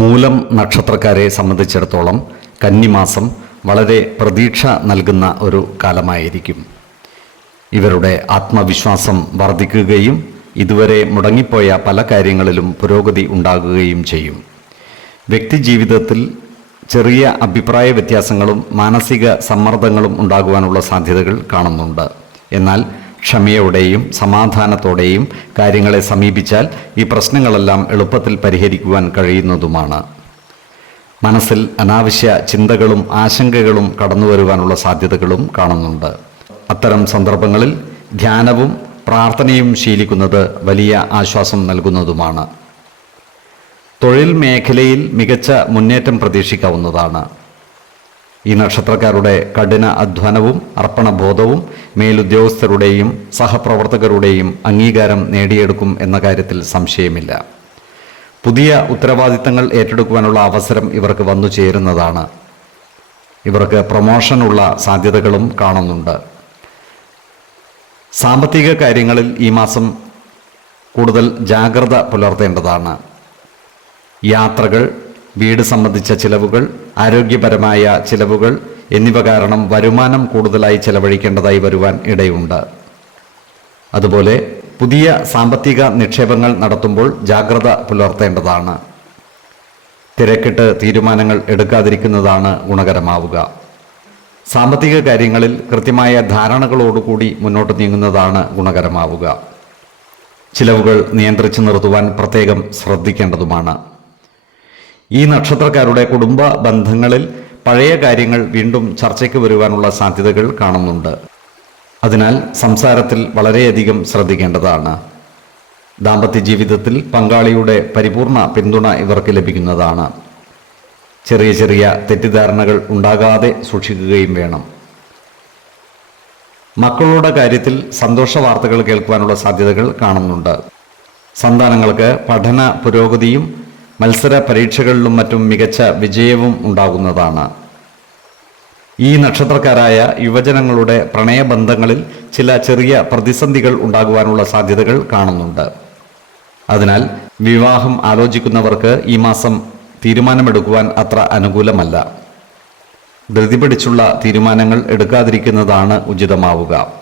മൂലം നക്ഷത്രക്കാരെ സംബന്ധിച്ചിടത്തോളം കന്നിമാസം വളരെ പ്രതീക്ഷ നൽകുന്ന ഒരു കാലമായിരിക്കും. ഇവരുടെ ആത്മവിശ്വാസം വർദ്ധിക്കുകയും ഇതുവരെ മുടങ്ങിപ്പോയ പല കാര്യങ്ങളിലും പുരോഗതി ഉണ്ടാകുകയും ചെയ്യും. വ്യക്തിജീവിതത്തിൽ ചെറിയ അഭിപ്രായ വ്യത്യാസങ്ങളും മാനസിക സമ്മർദ്ദങ്ങളും ഉണ്ടാകുവാനുള്ള സാധ്യതകൾ കാണുന്നുണ്ട്. എന്നാൽ ക്ഷമയോടെയും സമാധാനത്തോടെയും കാര്യങ്ങളെ സമീപിച്ചാൽ ഈ പ്രശ്നങ്ങളെല്ലാം എളുപ്പത്തിൽ പരിഹരിക്കുവാൻ കഴിയുന്നതുമാണ്. മനസ്സിൽ അനാവശ്യ ചിന്തകളും ആശങ്കകളും കടന്നു വരുവാനുള്ള സാധ്യതകളും കാണുന്നുണ്ട്. അത്തരം സന്ദർഭങ്ങളിൽ ധ്യാനവും പ്രാർത്ഥനയും ശീലിക്കുന്നത് വലിയ ആശ്വാസം നൽകുന്നതുമാണ്. തൊഴിൽ മേഖലയിൽ മികച്ച മുന്നേറ്റം പ്രതീക്ഷിക്കാവുന്നതാണ്. ഈ നക്ഷത്രക്കാരുടെ കഠിന അധ്വാനവും അർപ്പണബോധവും മേലുദ്യോഗസ്ഥരുടെയും സഹപ്രവർത്തകരുടെയും അംഗീകാരം നേടിയെടുക്കും എന്ന കാര്യത്തിൽ സംശയമില്ല. പുതിയ ഉത്തരവാദിത്തങ്ങൾ ഏറ്റെടുക്കുവാനുള്ള അവസരം ഇവർക്ക് വന്നു ചേരുന്നതാണ്. ഇവർക്ക് പ്രൊമോഷനുള്ള സാധ്യതകളും കാണുന്നുണ്ട്. സാമ്പത്തിക കാര്യങ്ങളിൽ ഈ മാസം കൂടുതൽ ജാഗ്രത പുലർത്തേണ്ടതാണ്. യാത്രകൾ വീട് സംബന്ധിച്ച ചിലവുകൾ ആരോഗ്യപരമായ ചിലവുകൾ എന്നിവ കാരണം വരുമാനം കൂടുതലായി ചെലവഴിക്കേണ്ടതായി വരുവാൻ ഇടയുണ്ട്. അതുപോലെ പുതിയ സാമ്പത്തിക നിക്ഷേപങ്ങൾ നടത്തുമ്പോൾ ജാഗ്രത പുലർത്തേണ്ടതാണ്. തിരക്കിട്ട് തീരുമാനങ്ങൾ എടുക്കാതിരിക്കുന്നതാണ് ഗുണകരമാവുക. സാമ്പത്തിക കാര്യങ്ങളിൽ കൃത്യമായ ധാരണകളോടുകൂടി മുന്നോട്ട് നീങ്ങുന്നതാണ് ഗുണകരമാവുക. ചിലവുകൾ നിയന്ത്രിച്ചു നിർത്തുവാൻ പ്രത്യേകം ശ്രദ്ധിക്കേണ്ടതുമാണ്. ഈ നക്ഷത്രക്കാരുടെ കുടുംബ ബന്ധങ്ങളിൽ പഴയ കാര്യങ്ങൾ വീണ്ടും ചർച്ചയ്ക്ക് വരുവാനുള്ള സാധ്യതകൾ കാണുന്നുണ്ട്. അതിനാൽ സംസാരത്തിൽ വളരെയധികം ശ്രദ്ധിക്കേണ്ടതാണ്. ദാമ്പത്യ ജീവിതത്തിൽ പങ്കാളിയുടെ പരിപൂർണ പിന്തുണ ഇവർക്ക് ലഭിക്കുന്നതാണ്. ചെറിയ ചെറിയ തെറ്റിദ്ധാരണകൾ ഉണ്ടാകാതെ സൂക്ഷിക്കുകയും വേണം. മക്കളുടെ കാര്യത്തിൽ സന്തോഷ വാർത്തകൾ കേൾക്കുവാനുള്ള സാധ്യതകൾ കാണുന്നുണ്ട്. സന്താനങ്ങൾക്ക് പഠന പുരോഗതിയും മത്സര പരീക്ഷകളിലും മറ്റും മികച്ച വിജയവും ഉണ്ടാകുന്നതാണ്. ഈ നക്ഷത്രക്കാരായ യുവജനങ്ങളുടെ പ്രണയബന്ധങ്ങളിൽ ചില ചെറിയ പ്രതിസന്ധികൾ ഉണ്ടാകുവാനുള്ള സാധ്യതകൾ കാണുന്നുണ്ട്. അതിനാൽ വിവാഹം ആലോചിക്കുന്നവർക്ക് ഈ മാസം തീരുമാനമെടുക്കുവാൻ അത്ര അനുകൂലമല്ല. ധൃതി പിടിച്ചുള്ള തീരുമാനങ്ങൾ എടുക്കാതിരിക്കുന്നതാണ് ഉചിതമാവുക.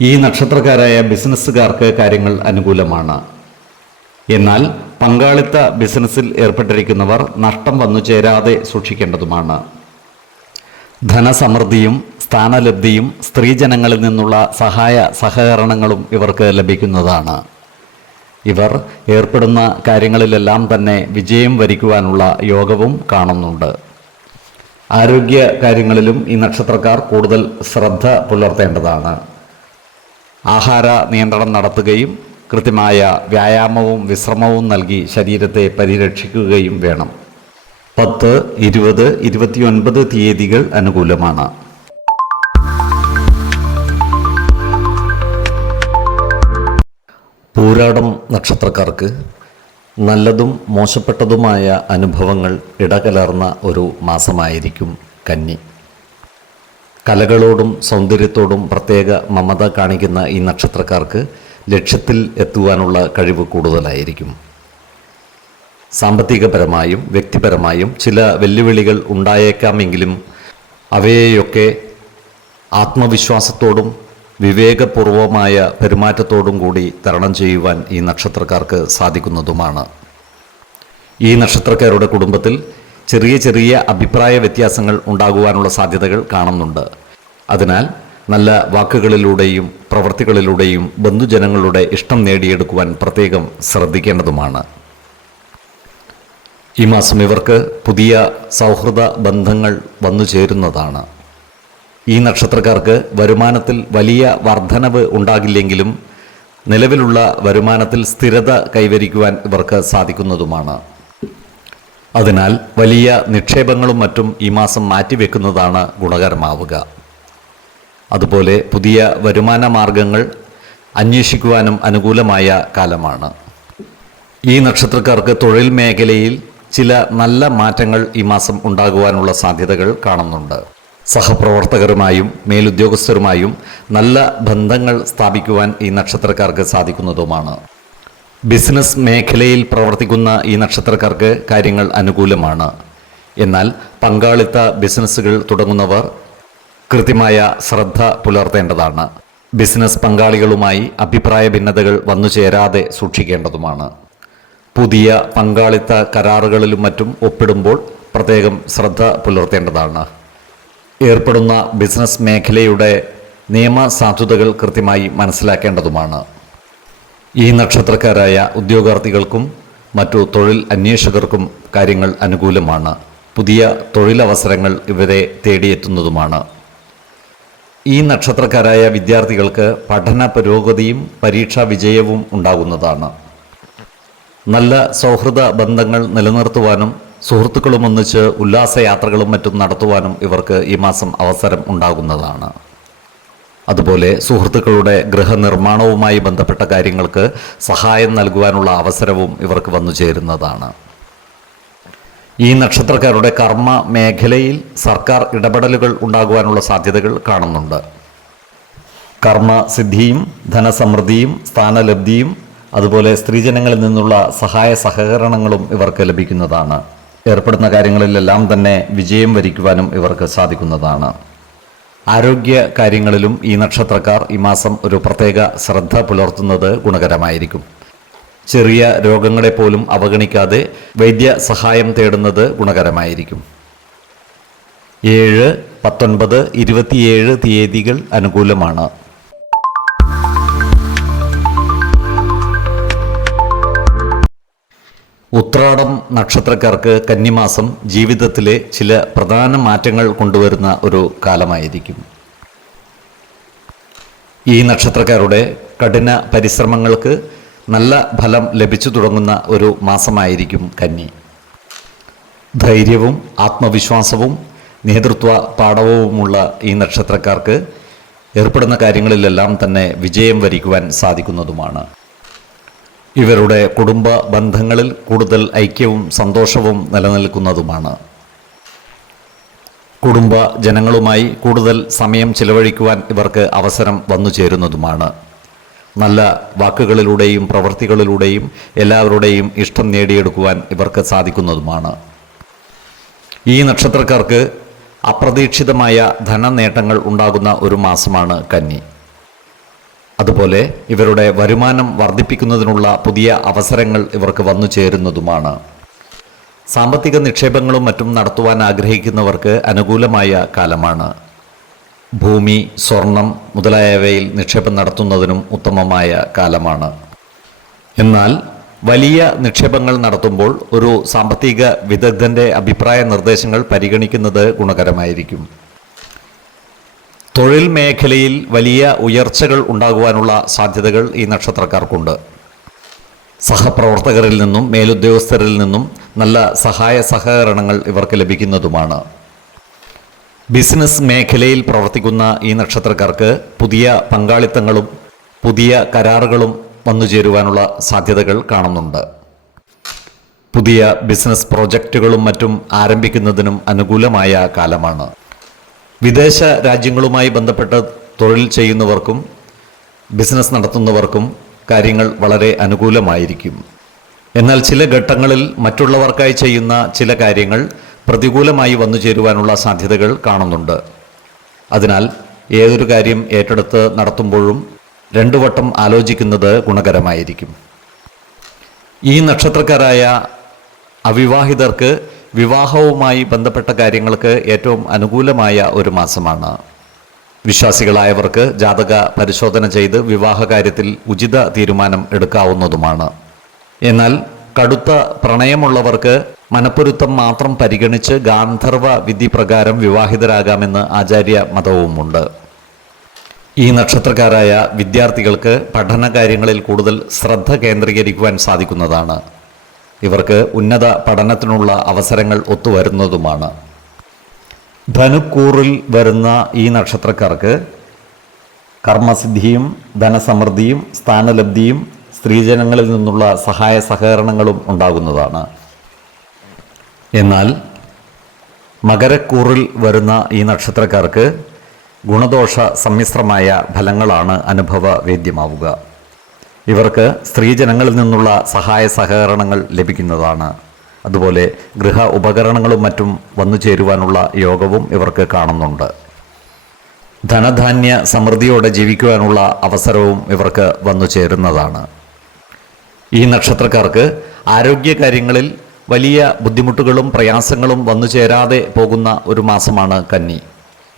ഈ നക്ഷത്രക്കാരായ ബിസിനസ്സുകാർക്ക് കാര്യങ്ങൾ അനുകൂലമാണ്. എന്നാൽ പങ്കാളിത്ത ബിസിനസ്സിൽ ഏർപ്പെട്ടിരിക്കുന്നവർ നഷ്ടം വന്നു ചേരാതെ സൂക്ഷിക്കേണ്ടതുമാണ്. ധനസമൃദ്ധിയും സ്ഥാനലബ്ധിയും സ്ത്രീജനങ്ങളിൽ നിന്നുള്ള സഹായ സഹകരണങ്ങളും ഇവർക്ക് ലഭിക്കുന്നതാണ്. ഇവർ ഏർപ്പെടുന്ന കാര്യങ്ങളിലെല്ലാം തന്നെ വിജയം വരിക്കുവാനുള്ള യോഗവും കാണുന്നുണ്ട്. ആരോഗ്യ കാര്യങ്ങളിലും ഈ നക്ഷത്രക്കാർ കൂടുതൽ ശ്രദ്ധ പുലർത്തേണ്ടതാണ്. ആഹാര നിയന്ത്രണം നടത്തുകയും കൃത്യമായ വ്യായാമവും വിശ്രമവും നൽകി ശരീരത്തെ പരിരക്ഷിക്കുകയും വേണം. പത്ത് ഇരുപത് ഇരുപത്തിയൊൻപത് തീയതികൾ അനുകൂലമാണ്. പൂരാടം നക്ഷത്രക്കാർക്ക് നല്ലതും മോശപ്പെട്ടതുമായ അനുഭവങ്ങൾ ഇടകലർന്ന ഒരു മാസമായിരിക്കും കന്നി. കലകളോടും സൗന്ദര്യത്തോടും പ്രത്യേക മമത കാണിക്കുന്ന ഈ നക്ഷത്രക്കാർക്ക് ലക്ഷ്യത്തിൽ എത്തുവാനുള്ള കഴിവ് കൂടുതലായിരിക്കും. സാമ്പത്തികപരമായും വ്യക്തിപരമായും ചില വെല്ലുവിളികൾ ഉണ്ടായേക്കാമെങ്കിലും അവയെയൊക്കെ ആത്മവിശ്വാസത്തോടും വിവേകപൂർവമായ പെരുമാറ്റത്തോടും കൂടി തരണം ചെയ്യുവാൻ ഈ നക്ഷത്രക്കാർക്ക് സാധിക്കുന്നതുമാണ്. ഈ നക്ഷത്രക്കാരുടെ കുടുംബത്തിൽ ചെറിയ ചെറിയ അഭിപ്രായ വ്യത്യാസങ്ങൾ ഉണ്ടാകുവാനുള്ള സാധ്യതകൾ കാണുന്നുണ്ട്. അതിനാൽ നല്ല വാക്കുകളിലൂടെയും പ്രവൃത്തികളിലൂടെയും ബന്ധുജനങ്ങളുടെ ഇഷ്ടം നേടിയെടുക്കുവാൻ പ്രത്യേകം ശ്രദ്ധിക്കേണ്ടതുമാണ്. ഈ മാസം ഇവർക്ക് പുതിയ സൗഹൃദ ബന്ധങ്ങൾ വന്നു ചേരുന്നതാണ്. ഈ നക്ഷത്രക്കാർക്ക് വരുമാനത്തിൽ വലിയ വർധനവ് ഉണ്ടാകില്ലെങ്കിലും നിലവിലുള്ള വരുമാനത്തിൽ സ്ഥിരത കൈവരിക്കുവാൻ ഇവർക്ക് സാധിക്കുന്നതുമാണ്. അതിനാൽ വലിയ നിക്ഷേപങ്ങളും മറ്റും ഈ മാസം മാറ്റിവെക്കുന്നതാണ് ഗുണകരമാവുക. അതുപോലെ പുതിയ വരുമാന മാർഗങ്ങൾ അന്വേഷിക്കുവാനും അനുകൂലമായ കാലമാണ്. ഈ നക്ഷത്രക്കാർക്ക് തൊഴിൽ മേഖലയിൽ ചില നല്ല മാറ്റങ്ങൾ ഈ മാസം ഉണ്ടാകുവാനുള്ള സാധ്യതകൾ കാണുന്നുണ്ട്. സഹപ്രവർത്തകരുമായും മേലുദ്യോഗസ്ഥരുമായും നല്ല ബന്ധങ്ങൾ സ്ഥാപിക്കുവാൻ ഈ നക്ഷത്രക്കാർക്ക് സാധിക്കുന്നതുമാണ്. ബിസിനസ് മേഖലയിൽ പ്രവർത്തിക്കുന്ന ഈ നക്ഷത്രക്കാർക്ക് കാര്യങ്ങൾ അനുകൂലമാണ്. എന്നാൽ പങ്കാളിത്ത ബിസിനസ്സുകൾ തുടങ്ങുന്നവർ കൃത്യമായ ശ്രദ്ധ പുലർത്തേണ്ടതാണ്. ബിസിനസ് പങ്കാളികളുമായി അഭിപ്രായ ഭിന്നതകൾ വന്നു ചേരാതെ സൂക്ഷിക്കേണ്ടതുമാണ്. പുതിയ പങ്കാളിത്ത കരാറുകളിലും മറ്റും ഒപ്പിടുമ്പോൾ പ്രത്യേകം ശ്രദ്ധ പുലർത്തേണ്ടതാണ്. ഏർപ്പെടുന്ന ബിസിനസ് മേഖലയുടെ നിയമസാധുതകൾ കൃത്യമായി മനസ്സിലാക്കേണ്ടതുമാണ്. ഈ നക്ഷത്രക്കാരായ ഉദ്യോഗാർത്ഥികൾക്കും മറ്റു തൊഴിൽ അന്വേഷകർക്കും കാര്യങ്ങൾ അനുകൂലമാണ്. പുതിയ തൊഴിലവസരങ്ങൾ ഇവരെ തേടിയെത്തുന്നതുമാണ്. ഈ നക്ഷത്രക്കാരായ വിദ്യാർത്ഥികൾക്ക് പഠന പുരോഗതിയും പരീക്ഷാ വിജയവും ഉണ്ടാകുന്നതാണ്. നല്ല സൗഹൃദ ബന്ധങ്ങൾ നിലനിർത്തുവാനും സുഹൃത്തുക്കളും ഒന്നിച്ച് ഉല്ലാസയാത്രകളും മറ്റും നടത്തുവാനും ഇവർക്ക് ഈ മാസം അവസരം ഉണ്ടാകുന്നതാണ്. അതുപോലെ സുഹൃത്തുക്കളുടെ ഗൃഹനിർമ്മാണവുമായി ബന്ധപ്പെട്ട കാര്യങ്ങൾക്ക് സഹായം നൽകുവാനുള്ള അവസരവും ഇവർക്ക് വന്നു ചേരുന്നതാണ്. ഈ നക്ഷത്രക്കാരുടെ കർമ്മ മേഖലയിൽ സർക്കാർ ഇടപെടലുകൾ ഉണ്ടാകുവാനുള്ള സാധ്യതകൾ കാണുന്നുണ്ട്. കർമ്മസിദ്ധിയും ധനസമൃദ്ധിയും സ്ഥാനലബ്ധിയും അതുപോലെ സ്ത്രീജനങ്ങളിൽ നിന്നുള്ള സഹായ സഹകരണങ്ങളും ഇവർക്ക് ലഭിക്കുന്നതാണ്. ഏർപ്പെടുന്ന കാര്യങ്ങളിലെല്ലാം തന്നെ വിജയം വരിക്കുവാനും ഇവർക്ക് സാധിക്കുന്നതാണ്. ആരോഗ്യ കാര്യങ്ങളിലും ഈ നക്ഷത്രക്കാർ ഈ മാസം ഒരു പ്രത്യേക ശ്രദ്ധ പുലർത്തുന്നത് ഗുണകരമായിരിക്കും. ചെറിയ രോഗങ്ങളെപ്പോലും അവഗണിക്കാതെ വൈദ്യ സഹായം തേടുന്നത് ഗുണകരമായിരിക്കും. ഏഴ് പത്തൊൻപത് ഇരുപത്തിയേഴ് തീയതികൾ അനുകൂലമാണ്. ഉത്രാടം നക്ഷത്രക്കാർക്ക് കന്നിമാസം ജീവിതത്തിലെ ചില പ്രധാന മാറ്റങ്ങൾ കൊണ്ടുവരുന്ന ഒരു കാലമായിരിക്കും. ഈ നക്ഷത്രക്കാരുടെ കഠിന പരിശ്രമങ്ങൾക്ക് നല്ല ഫലം ലഭിച്ചു തുടങ്ങുന്ന ഒരു മാസമായിരിക്കും കന്നി. ധൈര്യവും ആത്മവിശ്വാസവും നേതൃത്വ പാഠവുമുള്ള ഈ നക്ഷത്രക്കാർക്ക് ഏർപ്പെടുന്ന കാര്യങ്ങളിലെല്ലാം തന്നെ വിജയം വരിക്കുവാൻ സാധിക്കുന്നതുമാണ്. ഇവരുടെ കുടുംബ ബന്ധങ്ങളിൽ കൂടുതൽ ഐക്യവും സന്തോഷവും നിലനിൽക്കുന്നതുമാണ്. കുടുംബ ജനങ്ങളുമായി കൂടുതൽ സമയം ചിലവഴിക്കുവാൻ ഇവർക്ക് അവസരം വന്നു ചേരുന്നതുമാണ്. നല്ല വാക്കുകളിലൂടെയും പ്രവൃത്തികളിലൂടെയും എല്ലാവരുടെയും ഇഷ്ടം നേടിയെടുക്കുവാൻ ഇവർക്ക് സാധിക്കുന്നതുമാണ്. ഈ നക്ഷത്രക്കാർക്ക് അപ്രതീക്ഷിതമായ ധനനേട്ടങ്ങൾ ഉണ്ടാകുന്ന ഒരു മാസമാണ് കന്നി. അതുപോലെ ഇവരുടെ വരുമാനം വർദ്ധിപ്പിക്കുന്നതിനുള്ള പുതിയ അവസരങ്ങൾ ഇവർക്ക് വന്നു ചേരുന്നതുമാണ്. സാമ്പത്തിക നിക്ഷേപങ്ങളും മറ്റും നടത്തുവാൻ ആഗ്രഹിക്കുന്നവർക്ക് അനുകൂലമായ കാലമാണ്. ഭൂമി സ്വർണം മുതലായവയിൽ നിക്ഷേപം നടത്തുന്നതിനും ഉത്തമമായ കാലമാണ്. എന്നാൽ വലിയ നിക്ഷേപങ്ങൾ നടത്തുമ്പോൾ ഒരു സാമ്പത്തിക വിദഗ്ധന്റെ അഭിപ്രായ നിർദ്ദേശങ്ങൾ പരിഗണിക്കുന്നത് ഗുണകരമായിരിക്കും. തൊഴിൽ മേഖലയിൽ വലിയ ഉയർച്ചകൾ ഉണ്ടാകുവാനുള്ള സാധ്യതകൾ ഈ നക്ഷത്രക്കാർക്കുണ്ട്. സഹപ്രവർത്തകരിൽ നിന്നും മേലുദ്യോഗസ്ഥരിൽ നിന്നും നല്ല സഹായ സഹകരണങ്ങൾ ഇവർക്ക് ലഭിക്കുന്നതുമാണ്. ബിസിനസ് മേഖലയിൽ പ്രവർത്തിക്കുന്ന ഈ നക്ഷത്രക്കാർക്ക് പുതിയ പങ്കാളിത്തങ്ങളും പുതിയ കരാറുകളും വന്നു ചേരുവാനുള്ള സാധ്യതകൾ കാണുന്നുണ്ട്. പുതിയ ബിസിനസ് പ്രോജക്റ്റുകളും മറ്റും ആരംഭിക്കുന്നതിനും അനുകൂലമായ കാലമാണ്. വിദേശ രാജ്യങ്ങളുമായി ബന്ധപ്പെട്ട് തൊഴിൽ ചെയ്യുന്നവർക്കും ബിസിനസ് നടത്തുന്നവർക്കും കാര്യങ്ങൾ വളരെ അനുകൂലമായിരിക്കും. എന്നാൽ ചില ഘട്ടങ്ങളിൽ മറ്റുള്ളവർക്കായി ചെയ്യുന്ന ചില കാര്യങ്ങൾ പ്രതികൂലമായി വന്നു ചേരുവാനുള്ള സാധ്യതകൾ കാണുന്നുണ്ട്. അതിനാൽ ഏതൊരു കാര്യം ഏറ്റെടുത്ത് നടത്തുമ്പോഴും രണ്ടു വട്ടം ആലോചിക്കുന്നത് ഗുണകരമായിരിക്കും. ഈ നക്ഷത്രക്കാരായ അവിവാഹിതർക്ക് വിവാഹവുമായി ബന്ധപ്പെട്ട കാര്യങ്ങൾക്ക് ഏറ്റവും അനുകൂലമായ ഒരു മാസമാണ്. വിശ്വാസികളായവർക്ക് ജാതക പരിശോധന ചെയ്ത് വിവാഹ കാര്യത്തിൽ ഉചിത തീരുമാനം എടുക്കാവുന്നതുമാണ്. എന്നാൽ കടുത്ത പ്രണയമുള്ളവർക്ക് മനപ്പൊരുത്തം മാത്രം പരിഗണിച്ച് ഗാന്ധർവ വിധി പ്രകാരം വിവാഹിതരാകാമെന്ന് ആചാര്യ മതവുമുണ്ട് ഈ നക്ഷത്രക്കാരായ വിദ്യാർത്ഥികൾക്ക് പഠനകാര്യങ്ങളിൽ കൂടുതൽ ശ്രദ്ധ കേന്ദ്രീകരിക്കുവാൻ സാധിക്കുന്നതാണ്. ഇവർക്ക് ഉന്നത പഠനത്തിനുള്ള അവസരങ്ങൾ ഒത്തുവരുന്നതുമാണ്. ധനുക്കൂറിൽ വരുന്ന ഈ നക്ഷത്രക്കാർക്ക് കർമ്മസിദ്ധിയും ധനസമൃദ്ധിയും സ്ഥാനലബ്ധിയും സ്ത്രീജനങ്ങളിൽ നിന്നുള്ള സഹായ സഹകരണങ്ങളും ഉണ്ടാകുന്നതാണ്. എന്നാൽ മകരക്കൂറിൽ വരുന്ന ഈ നക്ഷത്രക്കാർക്ക് ഗുണദോഷ സമ്മിശ്രമായ ഫലങ്ങളാണ് അനുഭവവേദ്യമാവുക ഇവർക്ക് സ്ത്രീജനങ്ങളിൽ നിന്നുള്ള സഹായ സഹകരണങ്ങൾ ലഭിക്കുന്നതാണ്. അതുപോലെ ഗൃഹ ഉപകരണങ്ങളും മറ്റും വന്നു ചേരുവാനുള്ള യോഗവും ഇവർക്ക് കാണുന്നുണ്ട്. ധനധാന്യ സമൃദ്ധിയോടെ ജീവിക്കുവാനുള്ള അവസരവും ഇവർക്ക് വന്നു ചേരുന്നതാണ്. ഈ നക്ഷത്രക്കാർക്ക് ആരോഗ്യകാര്യങ്ങളിൽ വലിയ ബുദ്ധിമുട്ടുകളും പ്രയാസങ്ങളും വന്നു ചേരാതെ പോകുന്ന ഒരു മാസമാണ് കന്നി.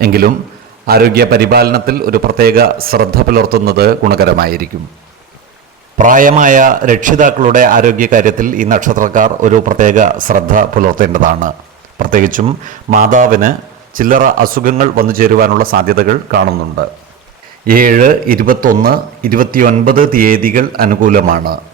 എങ്കിലും ആരോഗ്യ പരിപാലനത്തിൽ ഒരു പ്രത്യേക ശ്രദ്ധ പുലർത്തുന്നത് ഗുണകരമായിരിക്കും. പ്രായമായ രക്ഷിതാക്കളുടെ ആരോഗ്യകാര്യത്തിൽ ഈ നക്ഷത്രക്കാർ ഒരു പ്രത്യേക ശ്രദ്ധ പുലർത്തേണ്ടതാണ്. പ്രത്യേകിച്ചും മാതാവിന് ചില്ലറ അസുഖങ്ങൾ വന്നു ചേരുവാനുള്ള സാധ്യതകൾ കാണുന്നുണ്ട്. ഏഴ് ഇരുപത്തൊന്ന് ഇരുപത്തിയൊൻപത് തീയതികൾ അനുകൂലമാണ്.